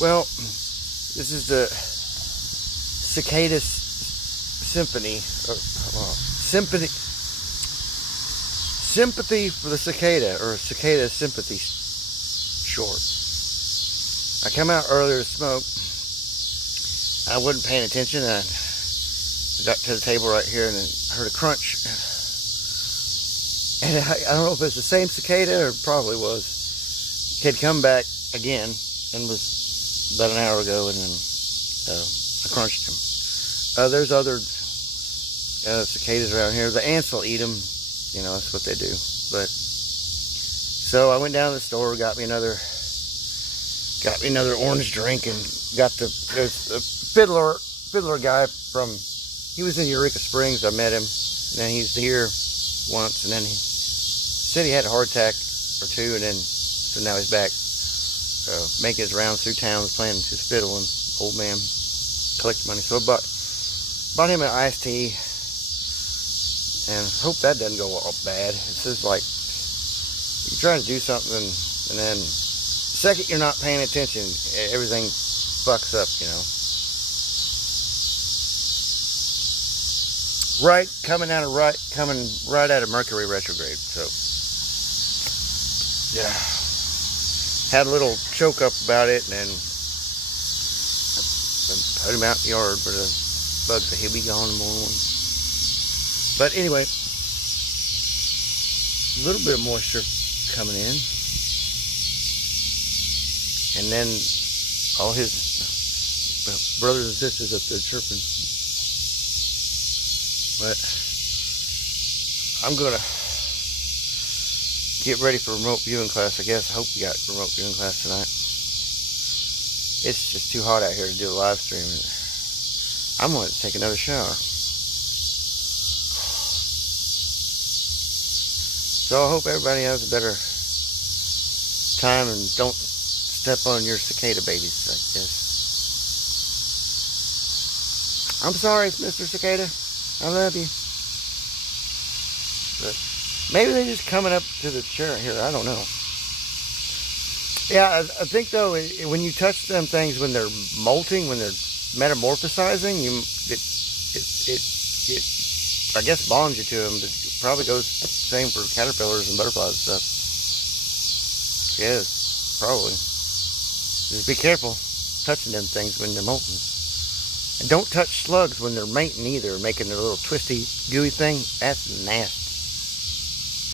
Well, this is the cicada symphony. Sympathy for the cicada, or cicada sympathy short. I come out earlier to smoke. I wasn't paying attention. I got to the table right here and heard a crunch. And I don't know if it's the same cicada, or it probably was. He had come back again and was about an hour ago, and then I crunched him. There's other cicadas around here. The ants will eat them. You know, that's what they do. But so I went down to the store, got me another orange drink, and there's the fiddler guy he was in Eureka Springs. I met him, and then he's here once, and then he said he had a heart attack or two, and then so now he's back making his rounds through town, playing his fiddle, and old man collecting money. So I bought him an iced tea, and hope that doesn't go all bad. It's just like you're trying to do something, and then the second you're not paying attention, everything fucks up, you know. Coming right out of Mercury retrograde. So yeah, had a little choke up about it, and then I put him out in the yard for the bugs, so he'll be gone in the morning. But anyway, a little bit of moisture coming in, and then all his brothers and sisters up there chirping. But I'm gonna get ready for remote viewing class, I guess. I hope you got remote viewing class tonight. It's just too hot out here to do a live stream. I'm gonna take another shower. So I hope everybody has a better time and don't step on your cicada babies, I guess. I'm sorry, Mr. Cicada. I love you. But maybe they're just coming up to the chair here. I don't know. Yeah, I think though, when you touch them things, when they're molting, when they're metamorphosizing, it I guess bonds you to them. But it probably goes the same for caterpillars and butterflies and stuff. Yes, probably. Just be careful touching them things when they're molting. And don't touch slugs when they're mating either, making their little twisty, gooey thing. That's nasty.